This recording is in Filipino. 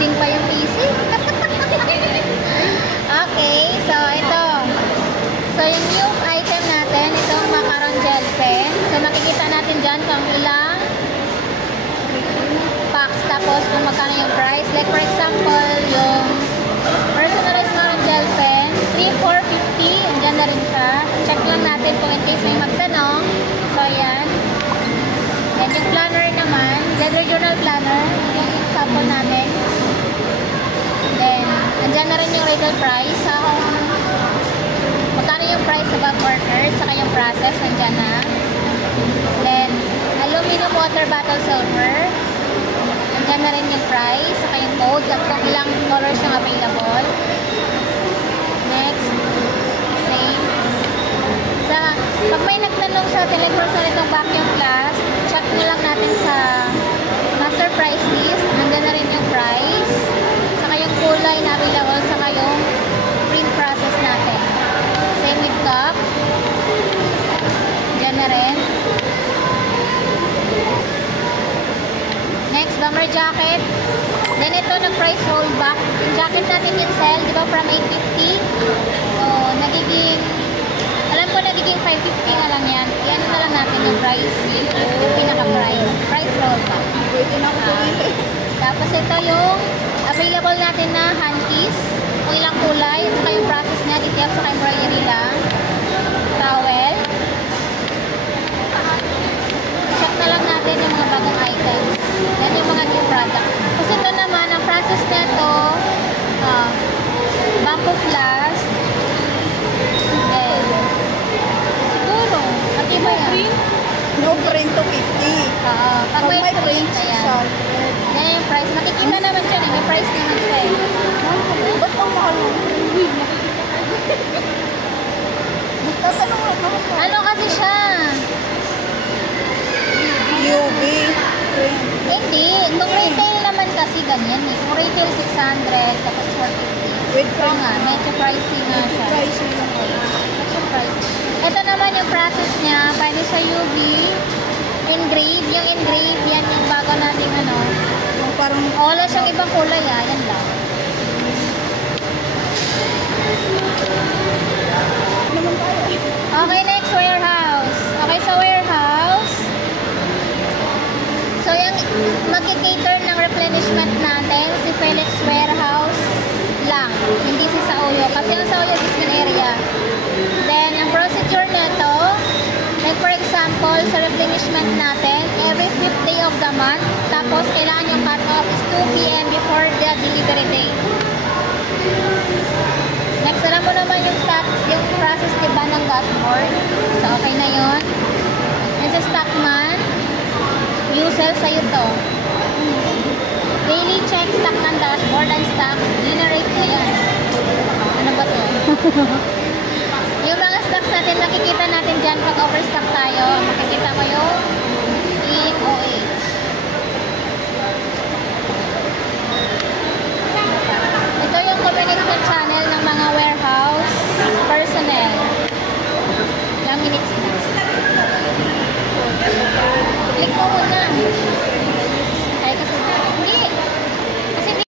Loading pa yung PC. Okay, so ito. So yung new item natin, itong macaron gel pen. So makikita natin dyan kung ilang packs, tapos kung magkano yung price. Like for example, yung personalized macaron gel pen, 3,450. Andyan na rin siya. Check lang natin kung in case may magtanong. So ayan. And yung planner naman, leather journal planner, yung example natin. Then, andyan na rin yung retail price. So, magkano yung price sa back orders, saka yung process, andyan na. Then, aluminum water bottle silver. Andyan na rin yung price, saka yung code, at kung ilang colors yung available. Next, same. Pag may nagtanong sa Telegram sa itong vacuum class, check nyo lang natin sa master price list. Nandun na rin yung price, saka yung kulay na available, saka yung print process natin. Same with cup. Diyan na rin. Next, bomber jacket. Then ito, nag-price rollback. Yung jacket natin yung sell, di ba, from 850. So, nagiging 550 na lang yan. Yan na lang natin yung price. Yung pinaka-price. Price rollback. Tapos ito yung available natin na handkeys. Kung ilang kulay. Ito yung process niya. Details sa embroidery lang. Towel. Check na lang natin yung mga bagong items. Yan yung mga new product. Kasi ito naman, ang process na ito, bamboo flask. Siguro, pati ba yan? No print to 50. Pag may print, ayan. Yan yung price. Makikita naman siya, may price naman siya eh. Ba't ang mahal mo? Magtatanong lang naman mo. Ano kasi siya? UV. Hindi. Kung retail naman kasi ganyan eh. Kung retail 600, tapos 450. With So nga, medyo pricey nga siya. pricing lang. Medyo pricey. Ito naman yung process niya. Pwede sa UV. Engrave. Yung engrave, yan yung bago nating ano. Parang Wala siyang ibang kulay ah. Yan lang. naman tayo. Okay, next, warehouse. Okay, sa warehouse. So, yung mag-cater ng replenishment natin, si Felix Warehouse lang. Hindi si Sauyo. Kasi yung Sauyo is yung area. Then, ang procedure nito, like for example, sa replenishment natin, every 5th day of the month, tapos kailangan yung cut-off is 2 p.m. before the delivery date. Next, alam mo naman yung process diba ng dashboard. So, okay na yun. Yung sa Stockman, user sa'yo to. Daily check stock ng dashboard and stocks. Generate na yan. Ano ba to? Yung mga stocks natin, makikita natin dyan pag overstock tayo. Makikita mo yung EOA.